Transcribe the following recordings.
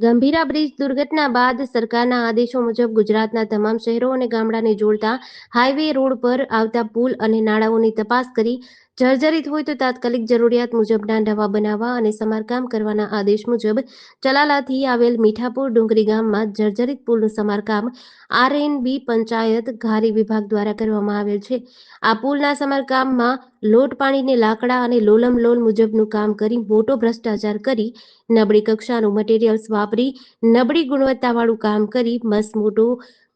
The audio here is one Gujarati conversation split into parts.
ગંભીરા બ્રિજ દુર્ઘટના બાદ સરકારના આદેશો મુજબ ગુજરાતના તમામ શહેરો અને ગામડાને જોડતા હાઈવે રોડ પર આવતા પુલ અને નાળાઓની તપાસ કરી જર્જરિત હોય તો તાત્કાલિક જરૂરિયાત મુજબના નવા બનાવવા અને સમારકામ કરવાના આદેશ મુજબ ચલાલાથી આવેલ મીઠાપુર ડુંગરી ગામમાં જર્જરિત પુલનું સમારકામ આરએનબી પંચાયત ઘારી વિભાગ દ્વારા કરવામાં આવેલ છે. આ પુલના સમારકામમાં લોટ પાણીને લાકડા અને લોલમ લોલ મુજબનું કામ કરી મોટો ભ્રષ્ટાચાર કરી નબળી કક્ષાનું મટીરીયલ્સ વાપરી નબળી ગુણવત્તાવાળું કામ કરી મસમોટો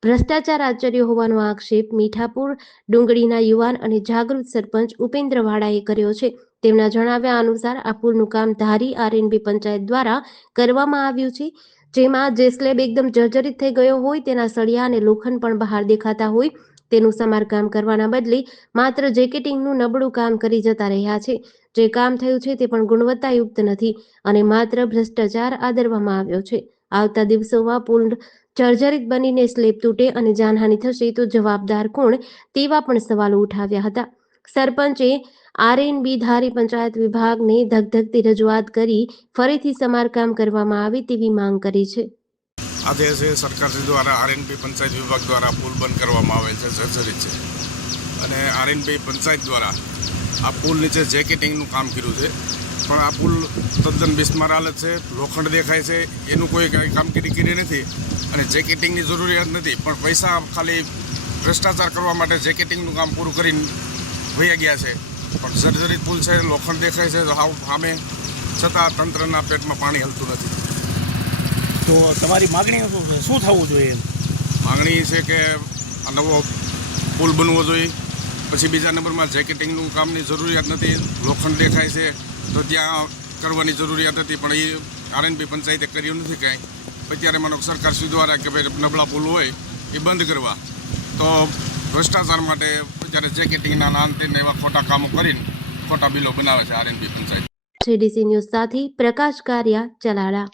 ભ્રષ્ટાચાર આચર્યો હોવાનો આક્ષેપ મીઠાપુર ડુંગળીના યુવાન અને જાગૃત સરપંચ ઉપેન્દ્ર વાળાએ કર્યો છે. તેમના જણાવ્યા અનુસાર આ પુલનું કામ ધારી આરએનબી પંચાયત દ્વારા કરવામાં આવ્યું છે, જેમાં જે સ્લેબ એકદમ જર્જરિત થઈ ગયો હોય તેના સળિયા અને લોખંડ પણ બહાર દેખાતા હોય તેનું સમારકામ કરવાના બદલે માત્ર જેકેટિંગનું નબળું કામ કરી જતા રહ્યા છે. જે કામ થયું છે તે પણ ગુણવત્તાયુક્ત નથી અને માત્ર ભ્રષ્ટાચાર આદરવામાં આવ્યો છે. આવતા દિવસોમાં પુલ જર્જરિત બનીને સ્લેબ તૂટે અને જાનહાનિ થશે તો જવાબદાર કોણ તેવા પણ સવાલો ઉઠાવ્યા હતા. સરપંચે આરએનબી ધારી પંચાયત વિભાગને ધગધગતી રજૂઆત કરી ફરીથી સમારકામ કરવામાં આવે તેવી માંગ કરી છે. આજે સરકાર દ્વારા આરએનબી પંચાયત વિભાગ દ્વારા પુલ બંધ કરવામાં આવેલ છે, જર્જરિત છે અને આરએનબી પંચાયત દ્વારા આ પુલ નીચે જેકેટિંગનું કામ કર્યું છે, પણ આ પુલ તદ્દન બિસ્માર હાલત છે. લોખંડ દેખાય છે, એનું કોઈ કામગીરી કરી નથી અને જેકેટિંગની જરૂરિયાત નથી, પણ પૈસા ખાલી ભ્રષ્ટાચાર કરવા માટે જેકેટિંગનું કામ પૂરું કરીને વહી ગયા છે. પણ જર્જરિત પુલ છે, લોખંડ દેખાય છે સામે, છતાં તંત્રના પેટમાં પાણી હલતું નથી. તો તમારી માગણી શું થવું જોઈએ? માગણી છે કે આ નવો પુલ બનવો જોઈએ. પછી બીજા નંબરમાં જેકેટિંગનું કામની જરૂરિયાત નથી, લોખંડ દેખાય છે તો ત્યાં કરવાની જરૂરિયાત હતી, પણ એ આરએનબી પંચાયતે કર્યું નથી કાંઈ. અત્યારે માનો સરકારશ્રી દ્વારા કે ભાઈ નબળા પુલ હોય એ બંધ કરવા, તો ભ્રષ્ટાચાર માટે અત્યારે જેકેટિંગના નાનતેને એવા ખોટા કામો કરીને ખોટા બિલો બનાવે છે આરએનબી પંચાયત. GDC ન્યૂઝ સાથે પ્રકાશ કારિયા, ચલાલા.